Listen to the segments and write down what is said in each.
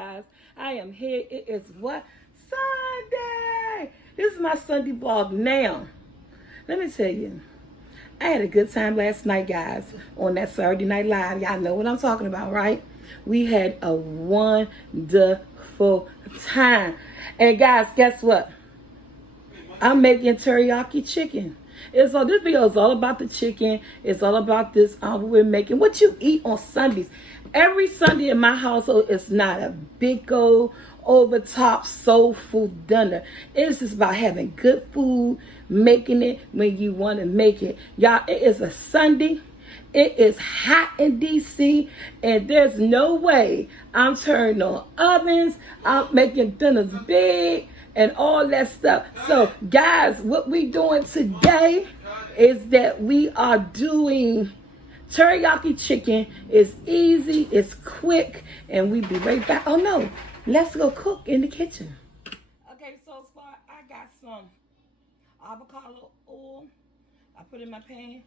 guys. I am here. It is what? Sunday. This is my Sunday vlog now. Let me tell you, I had a good time last night, guys, on that Saturday Night Live. Y'all know what I'm talking about, right? We had a wonderful time. And guys, guess what? I'm making teriyaki chicken. This video is all about the chicken. It's all about this we're making. What you eat on Sundays. Every Sunday in my household is not a big old over top soul food dinner. It's just about having good food, making it when you want to make it. Y'all, it is a Sunday. It is hot in DC, and there's no way I'm turning on ovens. I'm making dinners big and all that stuff. So guys, what we doing today is that we are doing teriyaki chicken. It's easy, it's quick, and we be right back. Oh no, let's go cook in the kitchen. Okay, so far I got some avocado oil. I put in my pan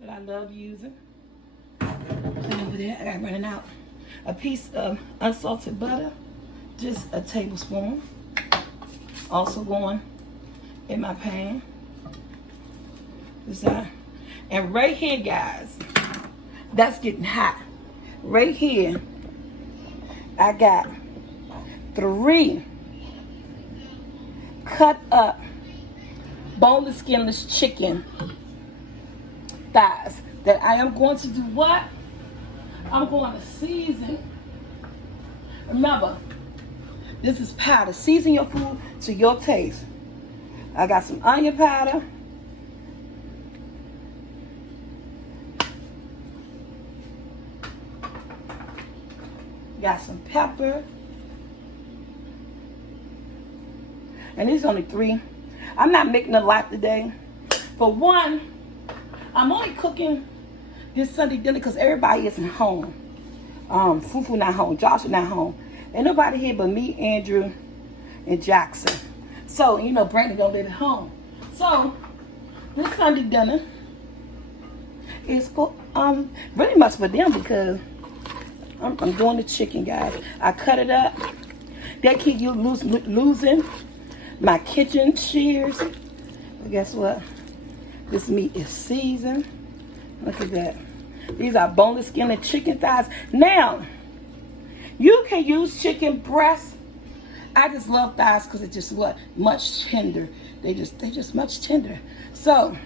that I love using. And over there, I got running out a piece of unsalted butter, just a tablespoon. Also going in my pan. And right here, guys, that's getting hot. Right here, I got 3 cut up boneless, skinless chicken thighs that I am going to do what? I'm going to season. Remember, this is powder. Season your food to your taste. I got some onion powder. Got some pepper. And these are only 3. I'm not making a lot today. For one, I'm only cooking this Sunday dinner because everybody isn't home. Fufu not home. Josh is not home. Ain't nobody here but me, Andrew, and Jackson. So, you know, Brandon don't live at home. So, this Sunday dinner is for, really much for them because I'm doing the chicken, guys. I cut it up. That keep you losing my kitchen shears. But guess what? This meat is seasoned. Look at that. These are boneless skin and chicken thighs. Now, you can use chicken breasts. I just love thighs because it's just what? Much tender. They just much tender. So,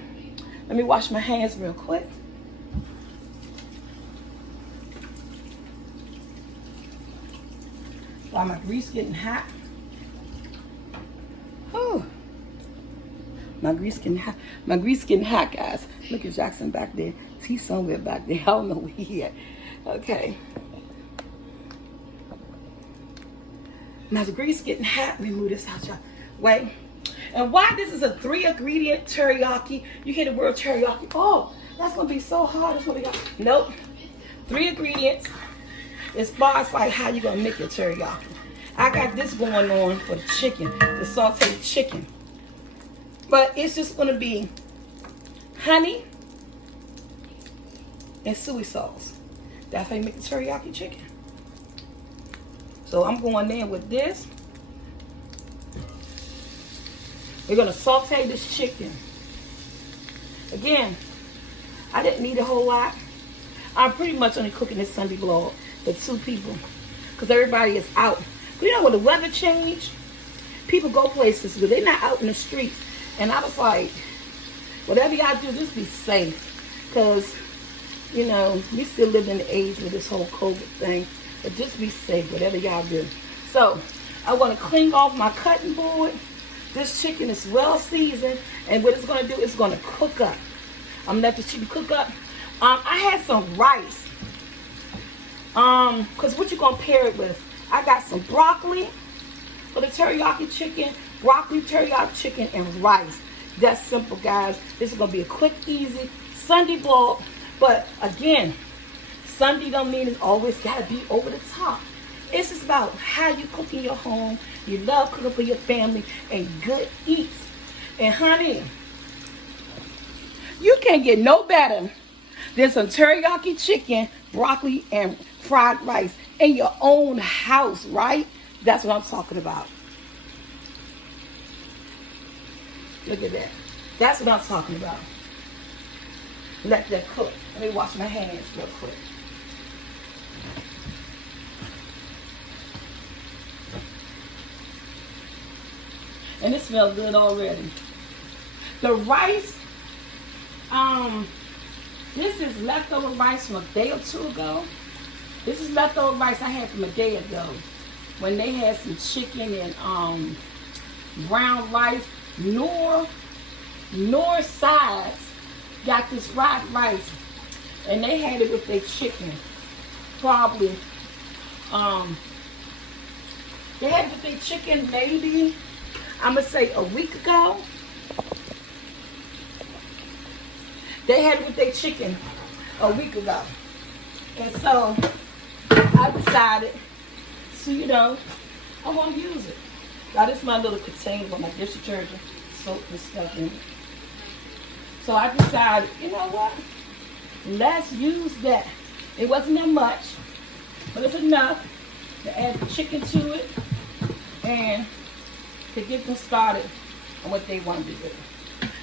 let me wash my hands real quick. While my grease getting hot. Whew. My grease getting hot, guys. Look at Jackson back there. He's somewhere back there. I don't know where he at. Okay. Now the grease getting hot. Let me move this out, y'all. Wait. And why this is a 3-ingredient teriyaki? You hear the word teriyaki? Oh, that's gonna be so hard. That's what we got. Nope. 3 ingredients. As far as like how you gonna make your teriyaki. I got this going on for the chicken, the sauteed chicken. But it's just gonna be honey and soy sauce. That's how you make the teriyaki chicken. So I'm going in with this. We're gonna saute this chicken. Again, I didn't need a whole lot. I'm pretty much only cooking this Sunday vlog for 2 people because everybody is out. You know, when the weather changed, people go places, but they're not out in the streets. And I was like, whatever y'all do, just be safe. Because, you know, we still live in the age with this whole COVID thing. But just be safe, whatever y'all do. So, I want to clean off my cutting board. This chicken is well seasoned. And what it's going to do, it's going to cook up. I'm going to let this chicken cook up. I had some rice. Because what you going to pair it with? I got some broccoli for the teriyaki chicken, broccoli, teriyaki chicken, and rice. That's simple, guys. This is going to be a quick, easy Sunday vlog. But again, Sunday don't mean it's always got to be over the top. It's just about how you cook in your home. You love cooking for your family and good eats. And honey, you can't get no better Then some teriyaki chicken, broccoli, and fried rice in your own house, right? That's what I'm talking about. Look at that. That's what I'm talking about. Let that cook. Let me wash my hands real quick. And it smells good already. The rice, this is leftover rice from a day or two ago. This is leftover rice I had from a day ago when they had some chicken and brown rice. North sides got this fried rice, and they had it with their chicken. Probably, they had it with their chicken maybe, I'm gonna say a week ago. They had it with their chicken a week ago. And so I decided to, I want to use it. Now this is my little container with my dish detergent, soap and stuff in it. So I decided, you know what? Let's use that. It wasn't that much, but it's enough to add the chicken to it and to get them started on what they want to do.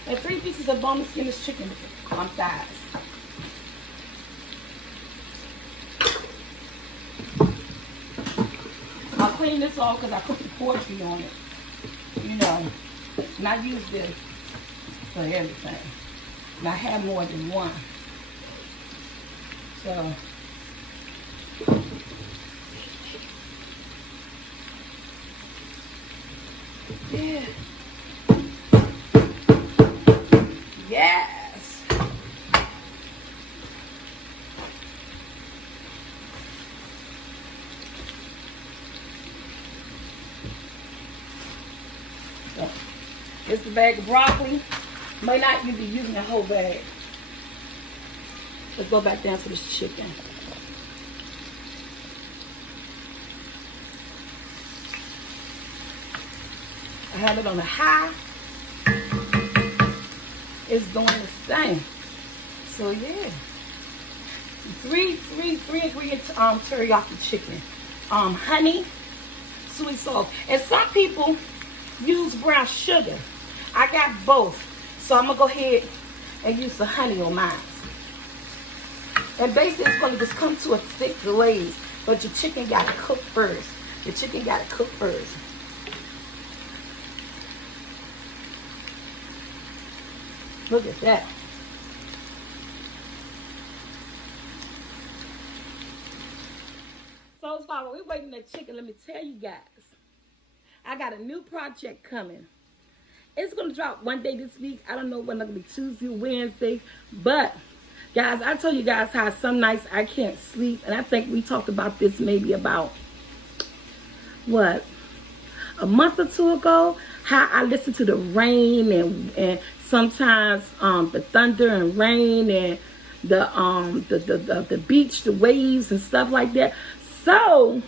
And 3 pieces of boneless skinless chicken on thighs. I'll clean this off because I cooked the poetry on it. And I use this for everything. And I have more than one. So, yeah. Yes. So, it's the bag of broccoli. Might not even be using the whole bag. Let's go back down to this chicken. I have it on a high. It's doing its thing. So yeah. Three ingredients teriyaki chicken. Honey, sweet sauce. And some people use brown sugar. I got both. So I'm gonna go ahead and use the honey on mine. And basically it's gonna just come to a thick glaze. But your chicken gotta cook first. Look at that. So while we're waiting that chicken, let me tell you guys, I got a new project coming. It's going to drop one day this week. I don't know when it's going to be Tuesday or Wednesday. But, guys, I told you guys how some nights I can't sleep. And I think we talked about this maybe about, a month or two ago. How I listen to the rain and sometimes the thunder and rain and the beach, the waves and stuff like that. So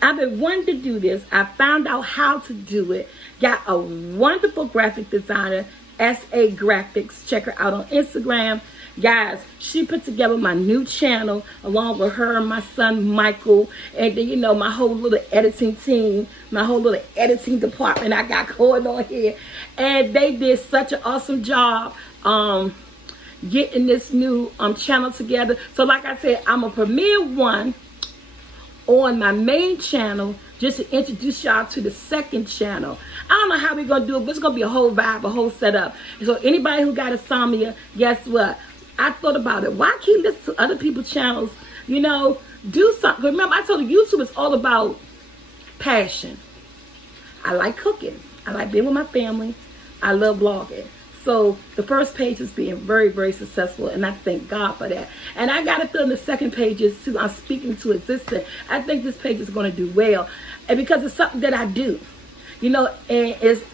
I've been wanting to do this. I found out how to do it. Got a wonderful graphic designer, SA Graphics. Check her out on Instagram. Guys, she put together my new channel along with her and my son Michael, and then my whole little editing team, my whole little editing department I got going on here. And they did such an awesome job getting this new channel together. So like I said, I'm gonna premiere one on my main channel just to introduce y'all to the second channel. I don't know how we're gonna do it, but it's gonna be a whole vibe, a whole setup. So anybody who got insomnia, guess what? I thought about it. Why keep listening to other people's channels? Do something. Remember, I told you YouTube is all about passion. I like cooking. I like being with my family. I love vlogging. So the first page is being very, very successful, and I thank God for that. And I got to feel the second page is too. I'm speaking to existence. I think this page is going to do well, and because it's something that I do, and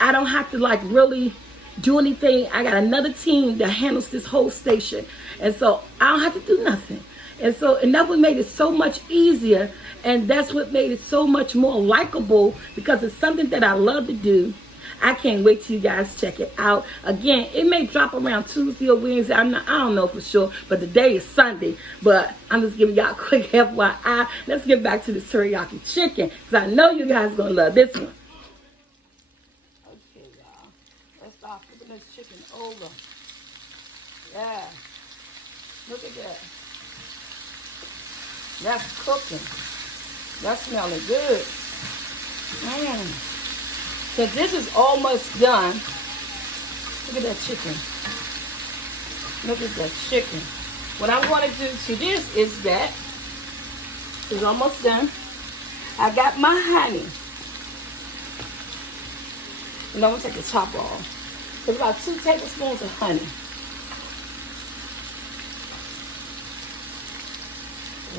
I don't have to really do anything. I got another team that handles this whole station, and so I don't have to do nothing. And that what made it so much easier, and that's what made it so much more likable, because it's something that I love to do. I can't wait till you guys check it out. Again, it may drop around Tuesday or Wednesday. I don't know for sure, but today is Sunday. But I'm just giving y'all a quick FYI. Let's get back to this teriyaki chicken, because I know you guys are going to love this one. Okay, y'all. Let's start flipping this chicken over. Yeah. Look at that. That's cooking. That's smelling good. Because this is almost done. Look at that chicken. Look at that chicken. What I'm going to do to this is that it's almost done. I got my honey. And I'm going to take the top off. It's about 2 tablespoons of honey.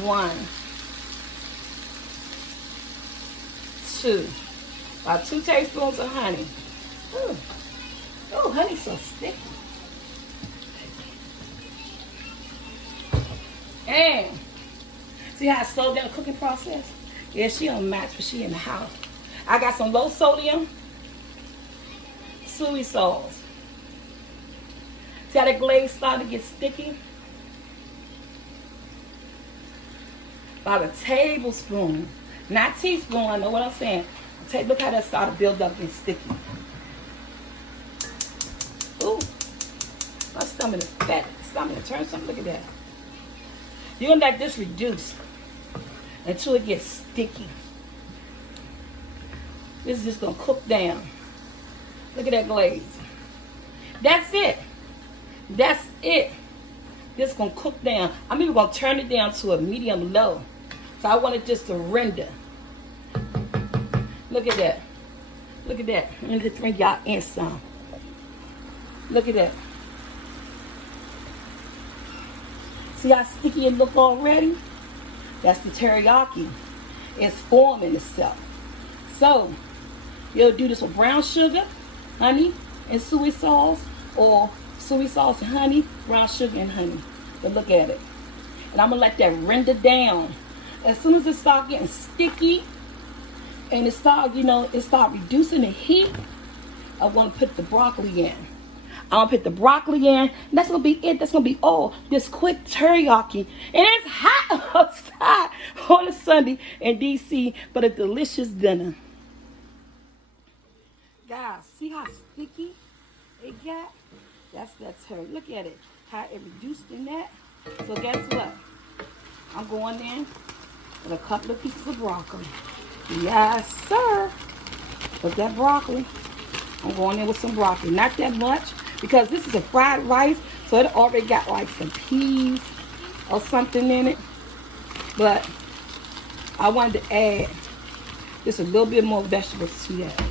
1, 2. About 2 tablespoons of honey. Ooh. Oh, honey's so sticky. And see how I slowed down the cooking process? Yeah, she on max, but she in the house. I got some low sodium soy sauce. See how the glaze started to get sticky? About a tablespoon, not teaspoon. I know what I'm saying. Look how that started to build up and sticky. Ooh, my stomach is fat. Stomach is turn something. Look at that. You're gonna let this reduce until it gets sticky. This is just gonna cook down. Look at that glaze. That's it. That's it. This is gonna cook down. I'm even gonna turn it down to a medium low. So I want it just to render. Look at that. Look at that. Let me just bring y'all in some. Look at that. See how sticky it look already? That's the teriyaki. It's forming itself. So, you'll do this with brown sugar, honey, and soy sauce, or soy sauce and honey, brown sugar and honey. But look at it. And I'm going to let that render down. As soon as it starts getting sticky, and it start reducing the heat, I'm going to put the broccoli in. I'm going to put the broccoli in. And that's going to be it. That's going to be all. This quick teriyaki. And it's hot outside on a Sunday in D.C. for a delicious dinner. Guys, see how sticky it got? That's teriyaki. Look at it. How it reduced in that. So guess what? I'm going in with a couple of pieces of broccoli. Yes, sir. With that broccoli, I'm going in with some broccoli. Not that much, because this is a fried rice, so it already got like some peas or something in it. But I wanted to add just a little bit more vegetables to that.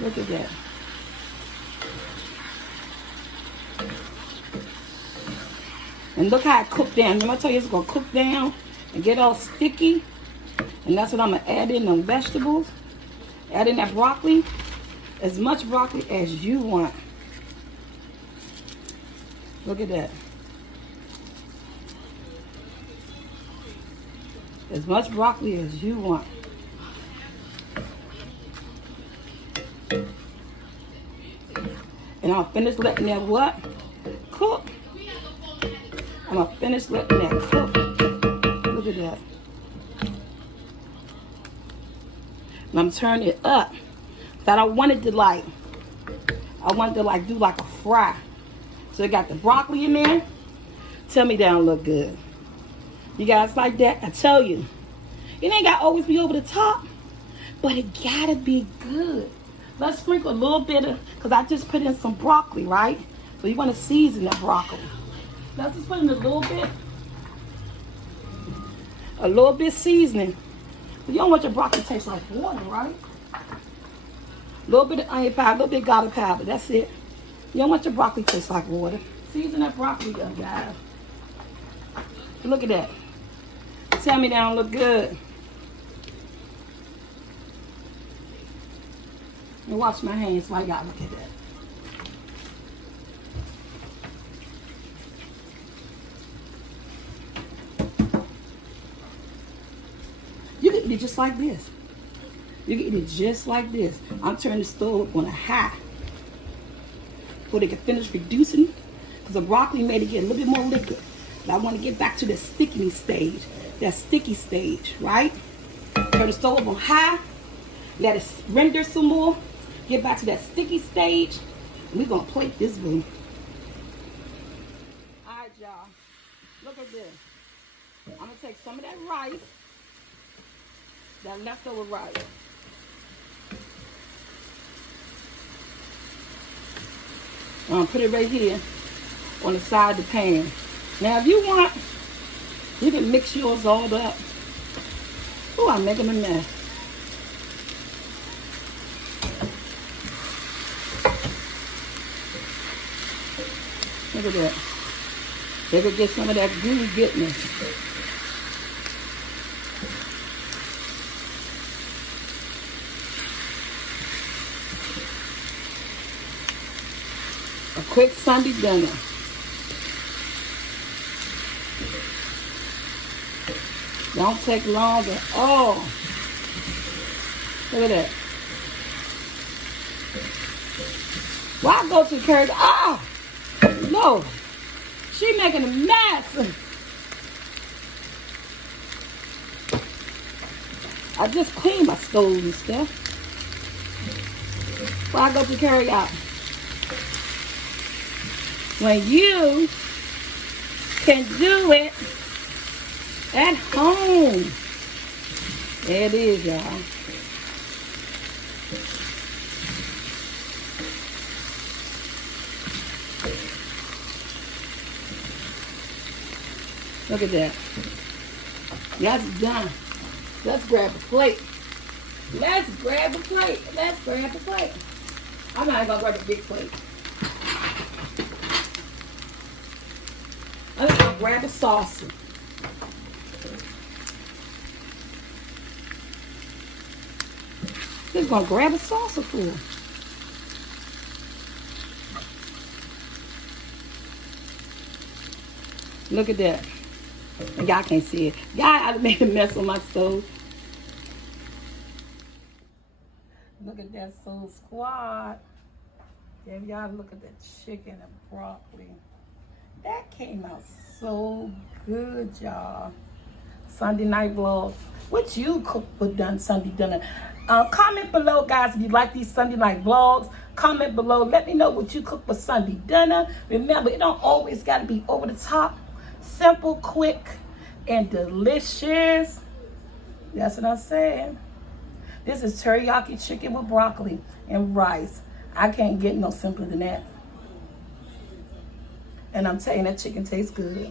Look at that. And look how it cooked down. Remember I told you it's going to cook down and get all sticky? And that's what I'm going to add in the vegetables. Add in that broccoli. As much broccoli as you want. Look at that. As much broccoli as you want. And I'll finish letting that what? Cook. I'm going to finish letting that cook. Look at that. And I'm turning it up. That I wanted to do like a fry. So it got the broccoli in there. Tell me that don't look good. You guys like that? I tell you. It ain't got to always be over the top. But it got to be good. Let's sprinkle a little bit of, because I just put in some broccoli, right? So you want to season that broccoli. Let's just put in a little bit seasoning. You don't want your broccoli to taste like water, right? A little bit of onion powder, a little bit of garlic powder. That's it. You don't want your broccoli to taste like water. Season that broccoli up, guys. Look at that. Tell me that don't look good. And wash my hands while y'all look at that. You can eat it just like this. You can eat it just like this. I'm turning the stove up on a high so they can finish reducing, because the broccoli made it get a little bit more liquid. But I want to get back to the sticky stage, right? Turn the stove up on high, let it render some more, get back to that sticky stage, and we're going to plate this boo. All right, y'all. Look at this. I'm going to take some of that rice, that leftover rice. I'm going to put it right here on the side of the pan. Now, if you want, you can mix yours all up. Oh, I'm making a mess. Look at that. They could get some of that gooey goodness. A quick Sunday dinner. Don't take long at all. Look at that. Why go to the curry? Oh, no. She making a mess. I just cleaned my stove and stuff. Why I go to carry out? When you can do it at home. There it is, y'all. Look at that. That's done. Let's grab a plate. Let's grab a plate. Let's grab a plate. I'm not gonna grab a big plate. I'm gonna grab a saucer. Just gonna grab a saucer for her. Look at that. Y'all can't see it. Y'all, I made a mess on my stove. Look at that Soul Squad. Then y'all look at that chicken and broccoli. That came out so good, y'all. Sunday night vlog. What you cook for done Sunday dinner? Comment below, guys, if you like these Sunday night vlogs. Comment below. Let me know what you cook for Sunday dinner. Remember, it don't always got to be over the top. Simple, quick, and delicious. That's what I'm saying. This is teriyaki chicken with broccoli and rice. I can't get no simpler than that. And I'm telling you, that chicken tastes good.